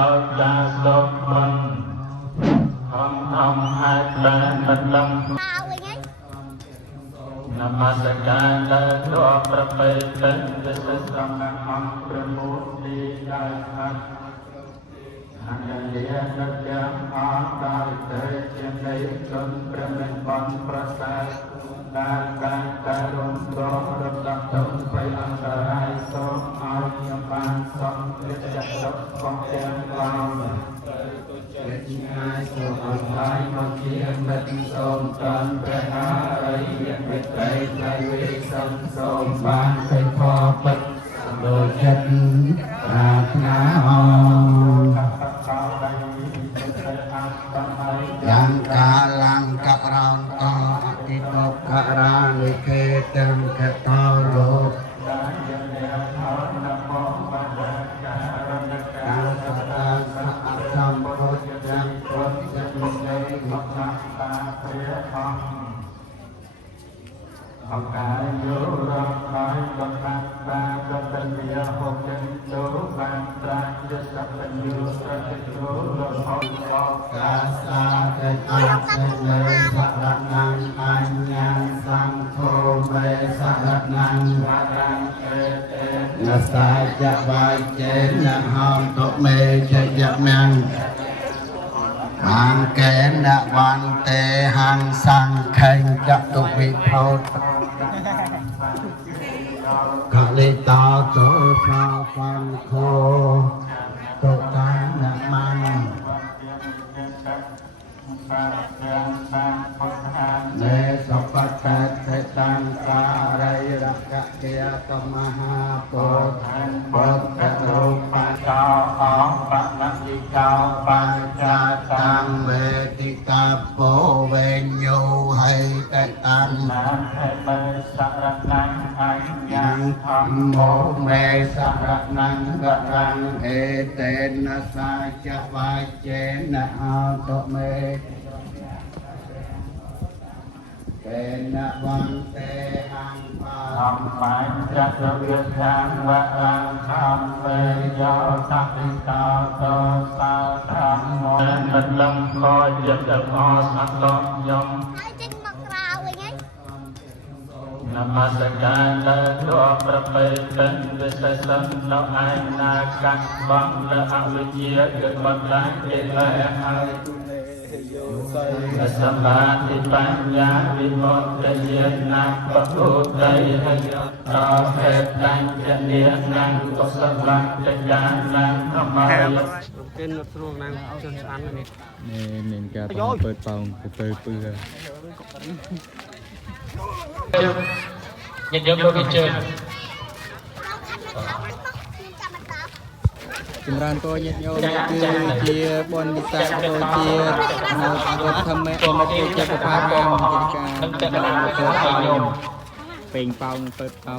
ដោយការស្លុបមិនអំអាចបានមិនដឹងនមស្ការដល់ព្រះប្រពៃតិនវិសុទ្ធសម្មាអង្គប្រមោទទីដោយអត់អញ្ញេនទាំងអស់ដោយទេជានៃជនព្រះនិព្វានប្រសាទដែលការការរំដងរំដាប់ទៅបីអន្តរាយសូមឲ្យខ្ញុំបានសំរិទ្ធចិត្តផងទាំងឡើងជាឆ្ងាយសូមឲ្យហើយមកជាមិត្តសូមតាន់ព្រះអរិយមេត្រីថ្លៃវិសុទ្ធសូមបានឃើញធម៌ពិតដោយចិត្តប្រាថ្នាយ៉ាងកាលាំងកបរោនតអតិតបករានិកេទាំងកតលោកអង្ការយោរកហើយបំផាត់បាប្រតិមាហុកចិនចូលបានត្រាច់យសបញ្ញុប្រតិយោរកហុកកាសាទេអសិលេសរណังអញ្ញាសង្ឃោមេសរណังវរੰកេតេនសាយវាយចេនហំតុមេជយមាំងអង្កេនវន្ទេហੰសង្ខេចតុវិភោតកលិតោទោសាបង្ខោតុកានមੰនេសបតេទេតាំសារិរកគិយតមហាពោធិបុត្ររូបចោអបនតិចោបញ្ចាតាំវេទិកាពោវេញយោហេតតាំនាហេបេសរណังអញ្ញੰធម្មោមេសរណังករੰអេតេនសាចវាចេនអតុមេពេនវន្ទេហੰធម្មបញ្ចត្រវិធានវរੰធម្មវេយោតតិតោតោសាធម្មោមិនលំខចិត្តទាំងអស់អត់តខ្ញុំហើយចេញមកក្រៅវិញនមស្ការដល់ព្រះប្រពៃតិនវិសេសនៅឯណាកាត់បងលើអវិជ្ជាគឺបណ្ដាញគេលើហើយសម្បត្តិបញ្ញាវិមុតតិយាណាបពុទ្ធិហិតោហេតាញ់ចនិណាំកុសលតញ្ញាណាំធម្មយគេនៅស្រួលណាស់ចុះស្អាតនេះមានការបើកប៉ោងទៅពឺញាតិញោមលោកគេជើងចម្រើនពរញាតិញោមគឺជាបុណ្យវិសាខបូជានៅវត្តធម្មអមតិចិត្តបាផងជាការនឹងតេតនាទៅញោមពេញប៉ោងពើប៉ោង